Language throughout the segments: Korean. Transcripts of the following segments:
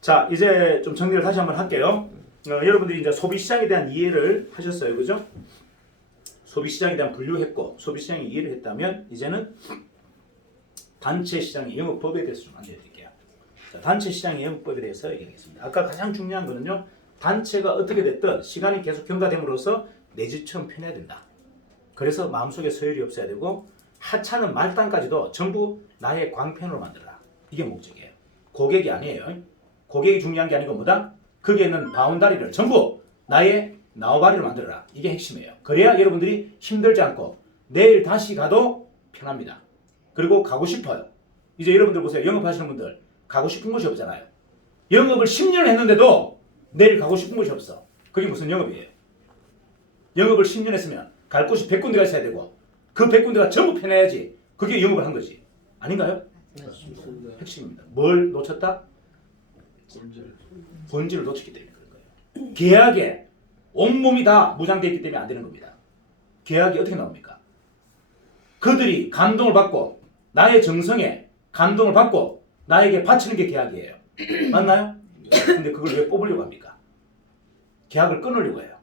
자, 이제 좀 정리를 다시 한번 할게요. 여러분들이 이제 소비시장에 대한 이해를 하셨어요. 그죠? 소비시장에 대한 분류했고, 소비시장에 이해를 했다면, 이제는 단체시장의 영업법에 대해서 좀 알려드릴게요. 자, 단체시장의 영업법에 대해서 얘기하겠습니다. 아까 가장 중요한 거는요, 단체가 어떻게 됐든 시간이 계속 경과됨으로써 내 집처럼 편해야 된다. 그래서 마음속에 서열이 없어야 되고, 하찮은 말단까지도 전부 나의 광편으로 만들어라. 이게 목적이에요. 고객이 아니에요. 고객이 중요한 게 아니고 뭐다? 거기에 있는 바운다리를 전부 나의 나우바리로 만들어라. 이게 핵심이에요. 그래야 여러분들이 힘들지 않고 내일 다시 가도 편합니다. 그리고 가고 싶어요. 이제 여러분들 보세요. 영업하시는 분들 가고 싶은 곳이 없잖아요. 영업을 10년 했는데도 내일 가고 싶은 곳이 없어. 그게 무슨 영업이에요? 영업을 10년 했으면 갈 곳이 100군데가 있어야 되고 그 100군데가 전부 편해야지. 그게 영업을 한 거지. 아닌가요? 핵심입니다. 뭘 놓쳤다? 본질을 놓쳤기 때문에 그런 거예요. 계약에 온몸이 다 무장되어 있기 때문에 안 되는 겁니다. 계약이 어떻게 나옵니까? 그들이 감동을 받고 나의 정성에 감동을 받고 나에게 바치는 게 계약이에요. 맞나요? 근데 그걸 왜 뽑으려고 합니까? 계약을 끊으려고 해요.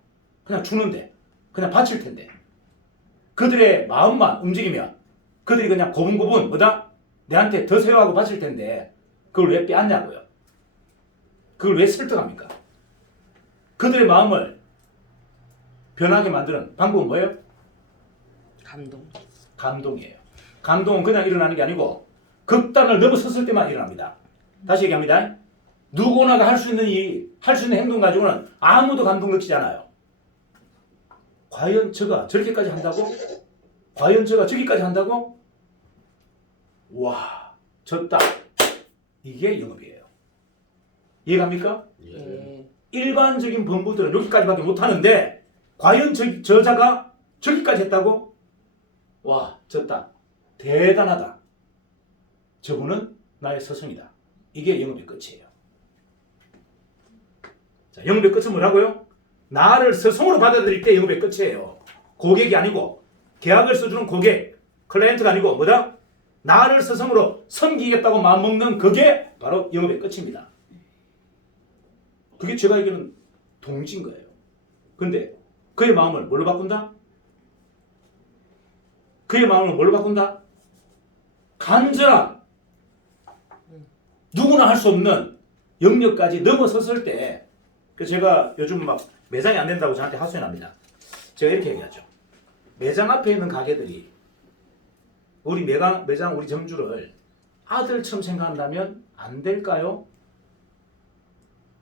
그냥 주는데 그냥 바칠 텐데 그들의 마음만 움직이면 그들이 그냥 고분고분 뭐다? 내한테 더 세워하고 바칠 텐데 그걸 왜 빼앗냐고요. 그걸 왜 설득합니까? 그들의 마음을 변하게 만드는 방법은 뭐예요? 감동이에요. 감동은 그냥 일어나는 게 아니고 극단을 넘어섰을 때만 일어납니다. 다시 얘기합니다. 누구나가 할 수 있는 할 수 있는 행동 가지고는 아무도 감동 느끼지 않아요. 과연 저가 저렇게까지 한다고? 과연 저가 저기까지 한다고? 와, 졌다. 이게 영업이에요. 이해갑니까? 예. 일반적인 법무들은 여기까지밖에 못하는데 과연 저자가 저기까지 했다고? 와, 졌다. 대단하다. 저분은 나의 스승이다. 이게 영업의 끝이에요. 자, 영업의 끝은 뭐라고요? 나를 스승으로 받아들일 때 영업의 끝이에요. 고객이 아니고 계약을 써주는 고객, 클라이언트가 아니고 뭐다? 나를 스승으로 섬기겠다고 마음먹는 그게 바로 영업의 끝입니다. 그게 제가 알기로는 동지인 거예요. 근데 그의 마음을 뭘로 바꾼다? 그의 마음을 뭘로 바꾼다? 간절한 누구나 할 수 없는 영역까지 넘어섰을 때 제가 요즘 막 매장이 안 된다고 저한테 하소연 합니다. 제가 이렇게 얘기하죠. 매장 앞에 있는 가게들이 우리 매장 우리 점주를 아들처럼 생각한다면 안 될까요?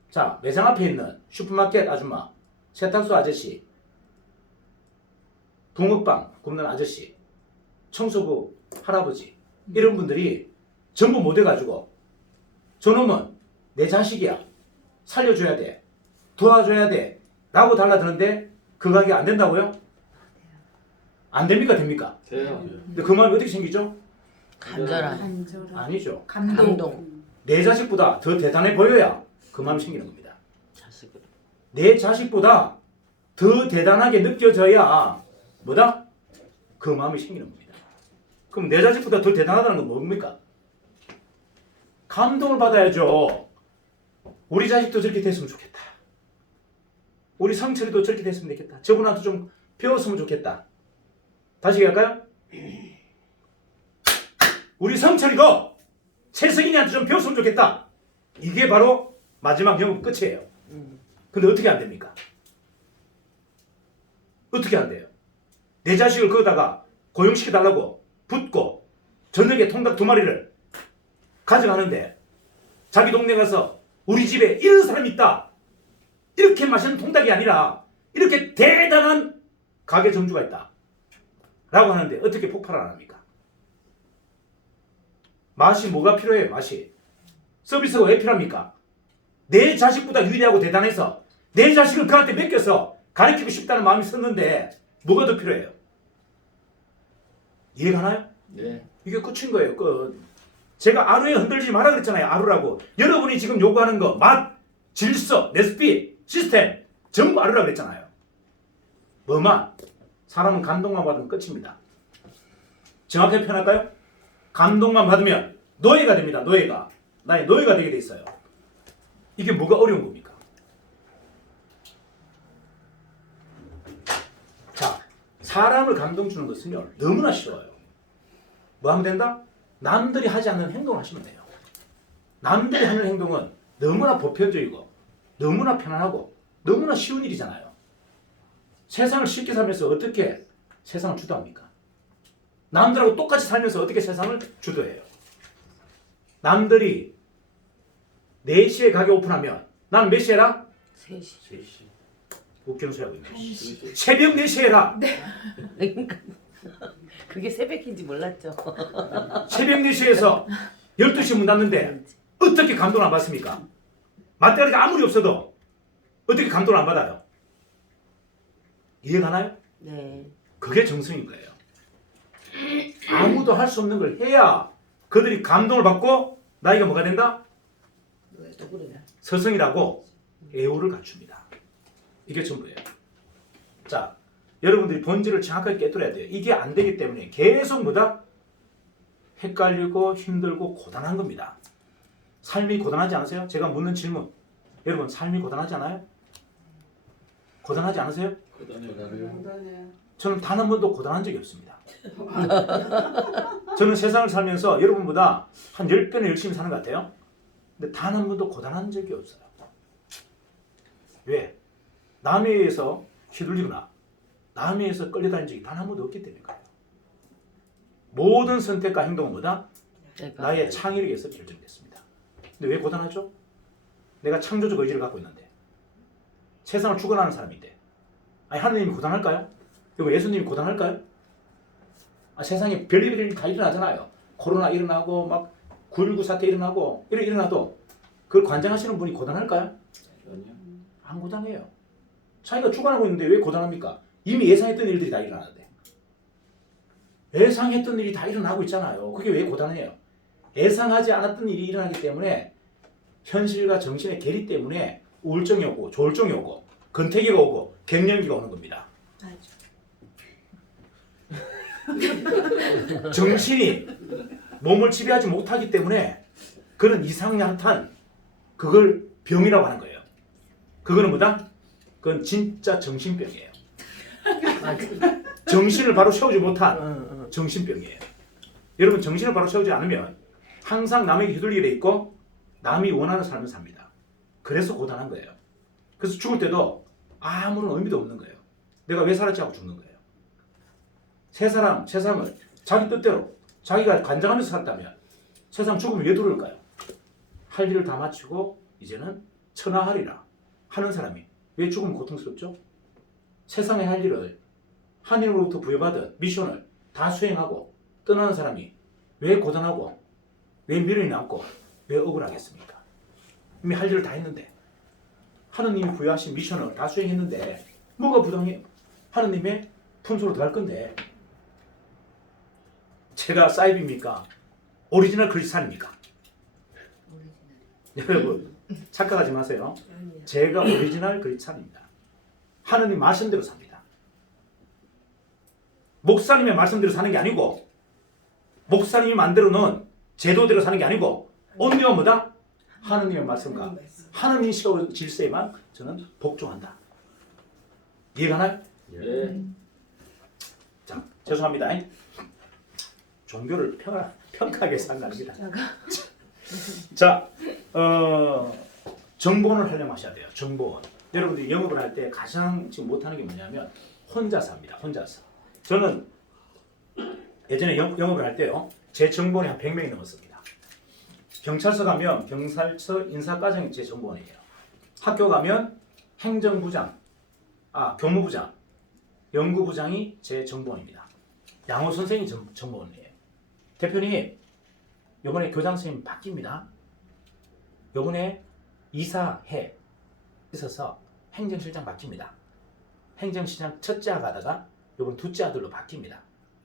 자, 매장 앞에 있는 슈퍼마켓 아줌마, 세탁소 아저씨, 붕어빵 굽는 아저씨, 청소부 할아버지 이런 분들이 전부 못 해가지고 저놈은 내 자식이야. 살려줘야 돼. 도와줘야 돼. 라고 달라드는데 그 가게 안 된다고요? 안 됩니까? 됩니까? 돼요. 근데 그 마음이 어떻게 생기죠? 간절한 아니죠. 감동. 내 자식보다 더 대단해 보여야 그 마음이 생기는 겁니다. 자식으로. 내 자식보다 더 대단하게 느껴져야 뭐다? 그 마음이 생기는 겁니다. 그럼 내 자식보다 더 대단하다는 건 뭡니까? 감동을 받아야죠. 우리 자식도 저렇게 됐으면 좋겠다. 우리 성철이도 저렇게 됐으면 좋겠다. 저분한테 좀 배웠으면 좋겠다. 다시 얘기할까요? 우리 성철이도 최승인이한테 좀 배웠으면 좋겠다. 이게 바로 마지막 영업 끝이에요. 근데 어떻게 안 됩니까? 어떻게 안 돼요? 내 자식을 거기다가 고용시켜달라고 붙고 저녁에 통닭 2마리를 가져가는데 자기 동네 가서 우리 집에 이런 사람이 있다. 이렇게 맛있는 통닭이 아니라 이렇게 대단한 가게 점주가 있다. 라고 하는데 어떻게 폭발을 안 합니까? 맛이 뭐가 필요해요? 맛이. 서비스가 왜 필요합니까? 내 자식보다 위대하고 대단해서 내 자식을 그한테 맡겨서 가르치고 싶다는 마음이 섰는데 뭐가 더 필요해요? 이해가나요? 네. 이게 끝인 거예요. 끝. 제가 아루에 흔들리지 마라 그랬잖아요. 아루라고. 여러분이 지금 요구하는 거 맛, 질서, 레시피, 시스템 전부 아루라 그랬잖아요. 뭐만? 사람은 감동만 받으면 끝입니다. 정확하게 표현할까요? 감동만 받으면 노예가 됩니다. 노예가. 나의 노예가 되게 돼 있어요. 이게 뭐가 어려운 겁니까? 자, 사람을 감동 주는 것은요 너무나 쉬워요. 뭐 하면 된다? 남들이 하지 않는 행동을 하시면 돼요. 남들이 하는 행동은 너무나 보편적이고 너무나 편안하고 너무나 쉬운 일이잖아요. 세상을 쉽게 살면서 어떻게 세상을 주도합니까? 남들하고 똑같이 살면서 어떻게 세상을 주도해요? 남들이 4시에 가게 오픈하면 나는 몇 시에 해라? 3시. 3시. 웃기는 소리 하고 있네. 새벽 4시에 해라. 그게 새벽인지 몰랐죠. 새벽 4시에서 12시 문 닫는데 어떻게 감동을 안 받습니까? 맞대가리가 아무리 없어도 어떻게 감동을 안 받아요? 이해가나요? 네. 그게 정성인 거예요. 아무도 할 수 없는 걸 해야 그들이 감동을 받고 나이가 뭐가 된다? 서성이라고 애호를 갖춥니다. 이게 전부예요. 자, 여러분들이 본질을 정확하게 깨뜨려야 돼요. 이게 안 되기 때문에 계속 뭐다? 헷갈리고 힘들고 고단한 겁니다. 삶이 고단하지 않으세요? 제가 묻는 질문. 여러분 삶이 고단하지 않아요? 고단하지 않으세요? 고단해요. 저는 단 한 번도 고단한 적이 없습니다. 저는 세상을 살면서 여러분보다 한 10배는 열심히 사는 것 같아요. 근데 단 한 번도 고단한 적이 없어요. 왜? 남에 의해서 휘둘리거나 남에 의해서 끌려다닌 적이 단 한 번도 없기 때문일까요? 모든 선택과 행동은 뭐다? 나의 창의력에 의해서 결정됐습니다. 근데 왜 고단하죠? 내가 창조적 의지를 갖고 있는데 세상을 주관하는 사람인데 아니 하느님이 고단할까요? 그리고 예수님이 고단할까요? 세상에 별일이 일이 다 일어나잖아요. 코로나 일어나고 막 9.19 사태 일어나고 일어나도 그걸 관장하시는 분이 고단할까요? 아니요. 안 고단해요. 자기가 주관하고 있는데 왜 고단합니까? 이미 예상했던 일들이 다 일어나는데 예상했던 일이 다 일어나고 있잖아요. 그게 왜 고단해요? 예상하지 않았던 일이 일어나기 때문에 현실과 정신의 괴리 때문에 우울증이 오고 조울증이 오고 근태기가 오고 갱년기가 오는 겁니다. 정신이 몸을 지배하지 못하기 때문에 그런 이상야탄 그걸 병이라고 하는 거예요. 그거는 뭐다? 그건 진짜 정신병이에요. 정신을 바로 세우지 못한 정신병이에요. 여러분 정신을 바로 세우지 않으면 항상 남에게 휘둘리게 돼 있고 남이 원하는 삶을 삽니다. 그래서 고단한 거예요. 그래서 죽을 때도 아무런 의미도 없는 거예요. 내가 왜 살았지 하고 죽는 거예요. 세상을 자기 뜻대로 자기가 관장하면서 살았다면 세상 죽으면 왜 두려울까요? 할 일을 다 마치고 이제는 천하하리라 하는 사람이 왜 죽으면 고통스럽죠? 세상에 할 일을 하나님으로부터 부여받은 미션을 다 수행하고 떠나는 사람이 왜 고단하고 왜 미련이 남고 왜 억울하겠습니까? 이미 할 일을 다 했는데 하느님이 부여하신 미션을 다 수행했는데 뭐가 부당해요? 하느님의 품소로 들어갈 건데 제가 사이비입니까? 오리지널 크리스찬입니까? 여러분 착각하지 마세요. 제가 오리지널 크리스찬입니다. 하느님 말씀대로 삽니다. 목사님의 말씀대로 사는 게 아니고 목사님이 만들어 놓은 제도대로 사는 게 아니고 온유와 뭐다? 하느님의 말씀과 하느님이 세운 질서에만 저는 복종한다. 이해가나요? 예. 자, 죄송합니다. 종교를 평가하게 해서 한 거 아닙니다. 자, 정보원을 활용하셔야 돼요. 정보원. 여러분들이 영업을 할 때 가장 지금 못하는 게 뭐냐면 혼자서 합니다. 혼자서. 저는 예전에 영업을 할 때요. 제 정보원이 한 100명이 넘었습니다. 경찰서 가면 경찰서 인사과장이 제 정보원이에요. 학교 가면 행정부장, 교무부장, 연구부장이 제 정보원입니다. 양호 선생이 정보원이에요. 대표님, 이번에 교장 선생님 바뀝니다. 이번에 이사회 있어서 행정실장 바뀝니다. 행정실장 첫째 아가 가다가 이번 둘째 아들로 바뀝니다.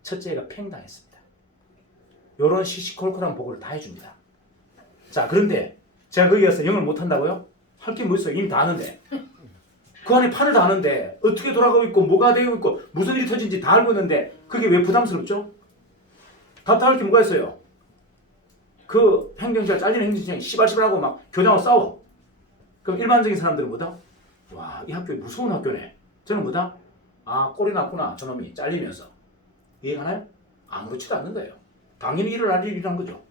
첫째가 팽당했습니다. 이런 시시콜콜한 보고를 다 해줍니다. 자, 그런데 제가 거기 가서 영어를 못한다고요? 할 게 뭐 있어요? 이미 다 아는데. 그 안에 판을 다 아는데 어떻게 돌아가고 있고 뭐가 되고 있고 무슨 일이 터진지 다 알고 있는데 그게 왜 부담스럽죠? 답답할 게 뭐가 있어요? 그 행정지가 잘리는 행정지장이 씨발씨발하고 막 교장하고 싸워. 그럼 일반적인 사람들은 뭐다? 와, 이 학교 무서운 학교네. 저는 뭐다? 아, 꼴이 났구나. 저놈이 잘리면서. 이해가나요? 아무렇지도 않는 거예요. 당연히 일어날 일이란 거죠.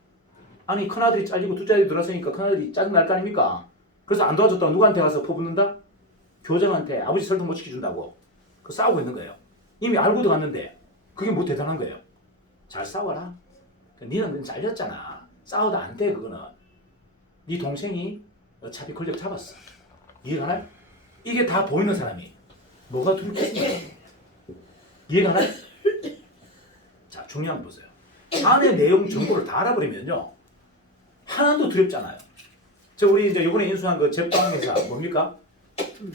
아니, 큰아들이 잘리고 둘째 아들이 들어왔으니까 큰아들이 짜증날 거 아닙니까? 그래서 안 도와줬다고 누구한테 가서 퍼붓는다? 교장한테 아버지 설득 못 시켜준다고 그 싸우고 있는 거예요. 이미 알고도 갔는데 그게 뭐 대단한 거예요. 잘 싸워라. 니는 잘렸잖아. 싸워도 안 돼. 그거는 네 동생이 어차피 권력 잡았어. 이해가나요? 이게 다 보이는 사람이 뭐가 두렵겠습니까? 이해가나요? 자, 중요한 거 보세요. 안에 내용 정보를 다 알아버리면요 하나도 두렵잖아요. 우리 이제 이번에 인수한 그 제빵회사 뭡니까?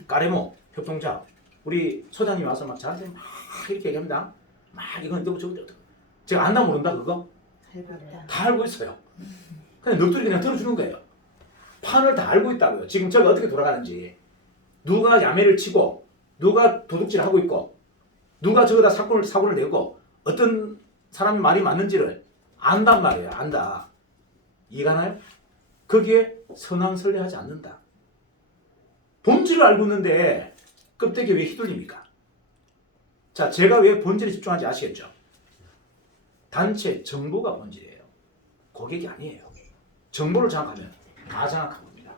까레모 협동자 우리 소장님 와서 막 저한테 막 이렇게 얘기합니다. 막 이건 저거 제가 안다 모른다 그거? 다 알고 있어요. 그냥 넋두리 그냥 들어주는 거예요. 판을 다 알고 있다고요. 지금 저가 어떻게 돌아가는지 누가 야매를 치고 누가 도둑질을 하고 있고 누가 저거다 사고를 내고 어떤 사람이 말이 맞는지를 안단 말이에요. 안다. 이해가나요? 거기에 선왕설래하지 않는다. 본질을 알고 있는데 껍데기에 왜 휘둘립니까? 자, 제가 왜 본질에 집중하는지 아시겠죠? 단체 정보가 본질이에요. 고객이 아니에요. 정보를 장악하면 다 장악한 겁니다.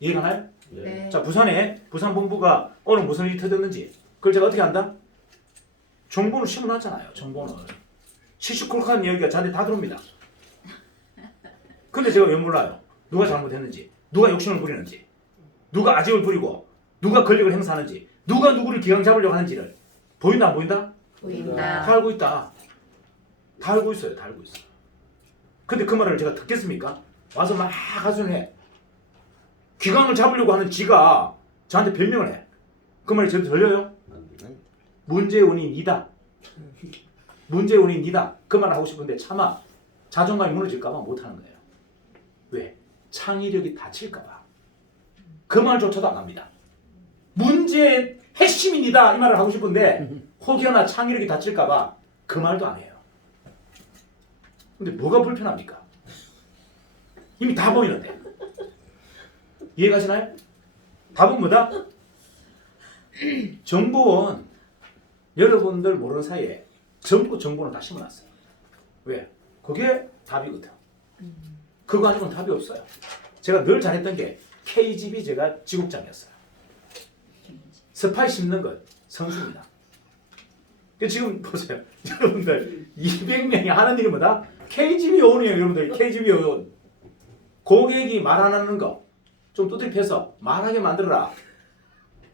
이해가나요? 네. 자, 부산에 부산본부가 오늘 무슨 일이 터졌는지 그걸 제가 어떻게 안다? 정보는 심어놨잖아요. 정보는 시시콜콜한 이야기가 저한테 다 들어옵니다. 근데 제가 왜 몰라요? 누가 잘못했는지, 누가 욕심을 부리는지, 누가 아집을 부리고, 누가 권력을 행사하는지, 누가 누구를 기강 잡으려고 하는지를 보인다 안 보인다? 보인다. 다 알고 있다. 다 알고 있어요. 다 알고 있어요. 근데 그 말을 제가 듣겠습니까? 와서 막 하소연해. 기강을 잡으려고 하는 지가 저한테 변명을 해. 그 말이 저한테 들려요? 문제의 원인이 니다. 문제의 원인이 니다. 그 말을 하고 싶은데 차마 자존감이 무너질까봐 못하는 거예요. 왜? 창의력이 다칠까봐. 그 말조차도 안 합니다. 문제의 핵심이 니다. 이 말을 하고 싶은데 혹여나 창의력이 다칠까봐 그 말도 안 해요. 근데 뭐가 불편합니까? 이미 다 보이는데. 이해가시나요? 답은 뭐다? 정보원 여러분들 모르는 사이에 전부 정보는 다 심어놨어요. 왜? 그게 답이거든. 그거 가지고는 답이 없어요. 제가 늘 잘했던 게 KGB 제가 지국장이었어요. 스파이 심는 것 선수입니다. 지금 보세요. 여러분들 200명이 하는 일이 뭐다? KGB 요원이에요. 여러분들 KGB 요원. 고객이 말 안 하는 거 좀 두드려 패서 말하게 만들어라.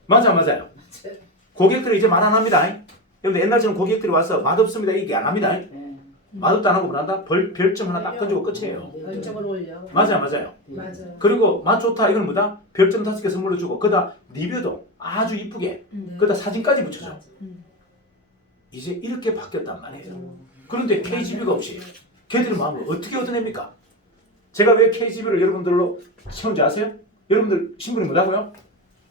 맞아요. 고객들이 이제 말 안 합니다. 여러분들 옛날처럼 고객들이 와서 맛없습니다 얘기 안 합니다. 맛없다 안 하고 뭐란다? 별점 하나 딱 던지고 끝이에요. 별점을 올려. 맞아요. 그리고 맛 좋다 이건 뭐다? 별점 5개 선물로 주고 그다 리뷰도 아주 이쁘게 그다 사진까지 붙여줘. 이제 이렇게 바뀌었단 말이에요. 그런데 KGB가 없이 걔들의 마음을 어떻게 얻어냅니까? 제가 왜 KGB를 여러분들로 세운지 아세요? 여러분들 신분이 뭐라고요?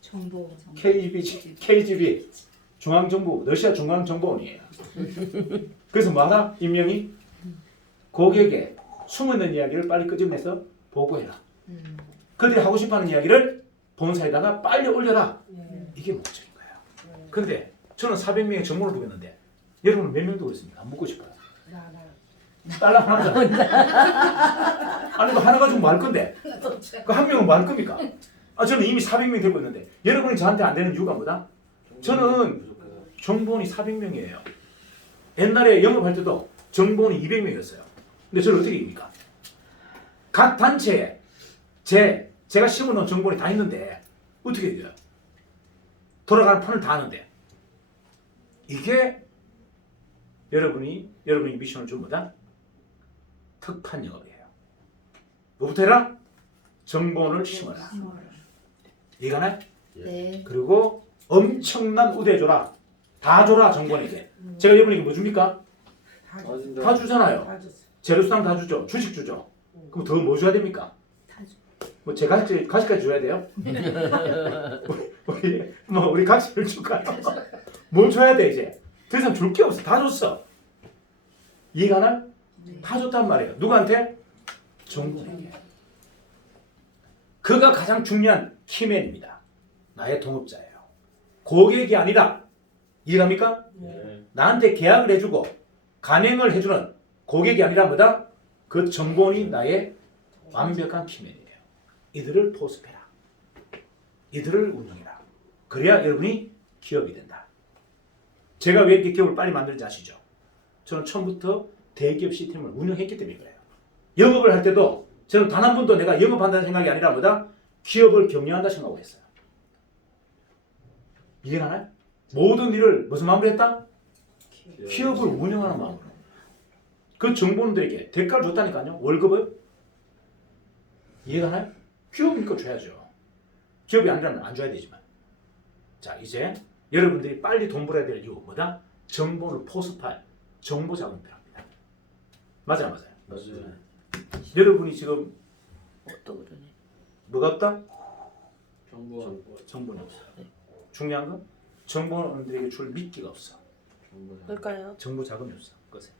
정보. KGB 중앙정부 러시아 중앙정보원이에요. 그래서 뭐하다? 임명이 고객의 숨어있는 이야기를 빨리 끄집어내서 보고해라. 그들이 하고 싶어하는 이야기를 본사에다가 빨리 올려라. 이게 목적인 거예요. 근데 저는 400명의 정보를 두고 있는데 여러분은 몇 명 두고 있습니까? 묻고 싶어요. 딸랑 하나 아니 뭐 하나 가지고 뭐 할 건데 그 한 명은 뭐 할 겁니까? 저는 이미 400명 되고 있는데 여러분이 저한테 안 되는 이유가 뭐다? 저는 정보원이 400명이에요. 옛날에 영업할 때도 정보원이 200명이었어요. 근데 저를 어떻게 이깁니까? 각 단체에 제가 심어놓은 정보원이 다 있는데 어떻게 이겨요? 돌아가는 판을 다 하는데 이게 여러분이 미션을 준 거다? 특판 영업이에요. 뭐부터 해라? 정보원을 심어라. 이해가나요? 네. 그리고 엄청난 우대 줘라. 다 줘라 정보원에게. 제가 여러분에게 뭐 줍니까? 다 주잖아요. 재료수당 다 주죠. 주식 주죠. 그럼 더 뭐 줘야 됩니까? 뭐 제 가시까지 줘야 돼요? 우리 각시를 줄까요? 뭐 줘야 돼 이제? 더 이상 줄 게 없어. 다 줬어. 이해가나? 다 줬단 말이에요. 누구한테? 정보원에게. 그가 가장 중요한 키맨입니다. 나의 동업자예요. 고객이 아니라 이해갑니까? 네. 나한테 계약을 해주고 간행을 해주는 고객이 아니라 뭐다? 그 정보원이 나의 완벽한 키맨이에요. 이들을 포섭해라. 이들을 운영해라. 그래야 여러분이 기업이 된다. 제가 왜 이렇게 기업을 빨리 만들지 아시죠? 저는 처음부터 대기업 시스템을 운영했기 때문에 그래요. 영업을 할 때도 저는 단 한 번도 내가 영업한다는 생각이 아니라 뭐다? 기업을 경영한다 생각하고 했어요. 이해가나요? 모든 일을 무슨 마음으로 했다? 기업을 운영하는 마음으로. 그 정보원들에게 대가를 줬다니까요. 월급을. 이해가나요? 기업이니까 줘야죠. 기업이 아니라면 안 줘야 되지만. 자, 이제 여러분들이 빨리 돈 벌어야 될 이유 뭐다? 정보를 포섭할 정보 자금이 필요합니다. 맞아요, 맞아요. 맞아요. 여러분이 지금 또 그러네. 뭐가 없다? 정보. 정보는 없어. 중요한 건 정보원들에게 줄 미끼가 없어. 정보. 뭘까요? 정보 자금이 없어. 그것에.